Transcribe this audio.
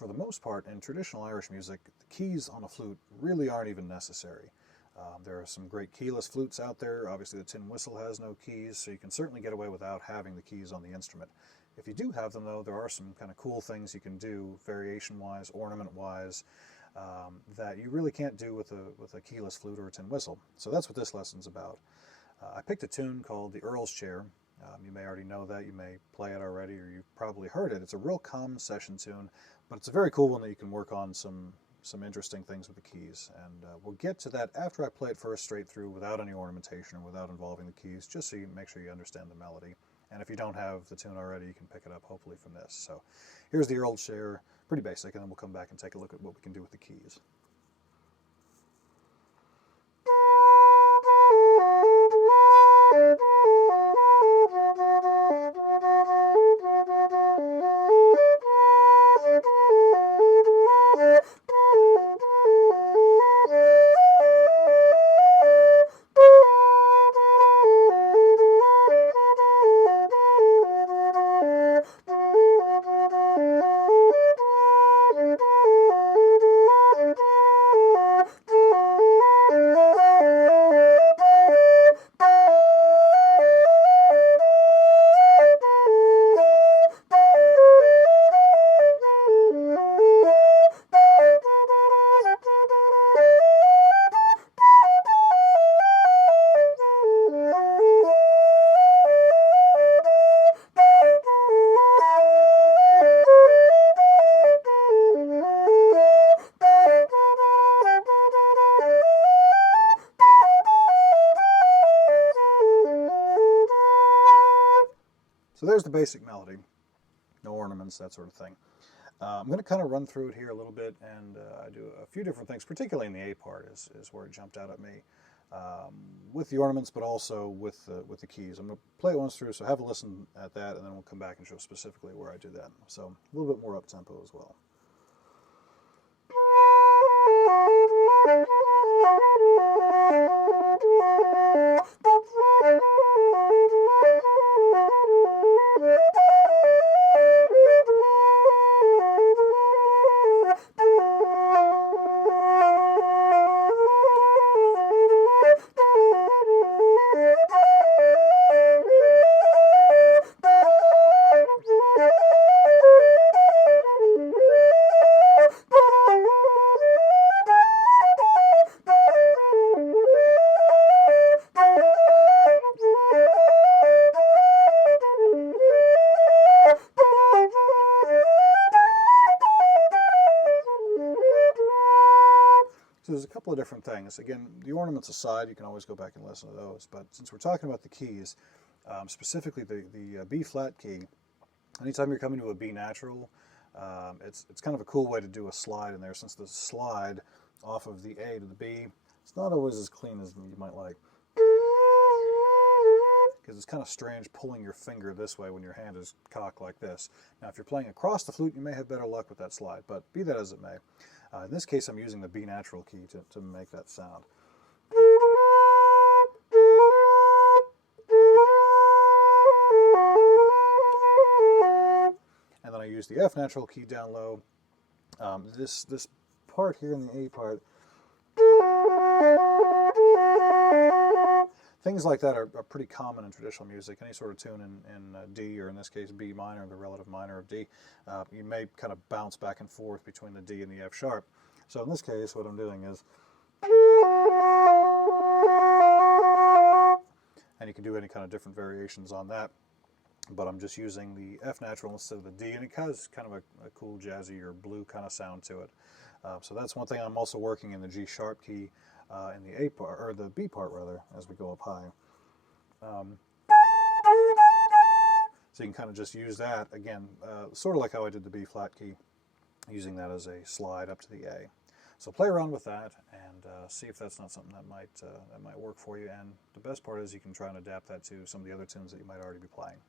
for the most part, in traditional Irish music, the keys on a flute really aren't even necessary. There are some great keyless flutes out there. Obviously, the tin whistle has no keys, so you can certainly get away without having the keys on the instrument. If you do have them, though, there are some kind of cool things you can do, variation-wise, ornament-wise, that you really can't do with a keyless flute or a tin whistle. So that's what this lesson's about. I picked a tune called the Earl's Chair. You may already know that, you may play it already, or you've probably heard it. It's a real common session tune, but it's a very cool one that you can work on some interesting things with the keys. And we'll get to that after I play it first straight through without any ornamentation or without involving the keys, just so you make sure you understand the melody. And if you don't have the tune already, you can pick it up hopefully from this. So here's the Earl's Chair, pretty basic, and then we'll come back and take a look at what we can do with the keys. So there's the basic melody, no ornaments, that sort of thing. I'm going to kind of run through it here a little bit, and I do a few different things, particularly in the A part is where it jumped out at me, with the ornaments, but also with the keys. I'm going to play it once through, so have a listen at that, and then we'll come back and show specifically where I do that. So a little bit more up-tempo as well. So there's a couple of different things. Again, the ornaments aside, you can always go back and listen to those. But since we're talking about the keys, specifically the B flat key, anytime you're coming to a B natural, it's kind of a cool way to do a slide in there, since the slide off of the A to the B, it's not always as clean as you might like. Because it's kind of strange pulling your finger this way when your hand is cocked like this. Now, if you're playing across the flute, you may have better luck with that slide, but be that as it may. In this case, I'm using the B natural key to make that sound. And then I use the F natural key down low. This part here in the A part, things like that are pretty common in traditional music. Any sort of tune in D, or in this case B minor, the relative minor of D, you may kind of bounce back and forth between the D and the F sharp. So in this case, what I'm doing is, and you can do any kind of different variations on that, but I'm just using the F natural instead of the D, and it has kind of a cool jazzy or blue kind of sound to it. So that's one thing. I'm also working in the G sharp key in the A part, or the B part rather, as we go up high. So you can kind of just use that again, sort of like how I did the B flat key, using that as a slide up to the A. So play around with that and see if that's not something that might work for you. And the best part is you can try and adapt that to some of the other tunes that you might already be playing.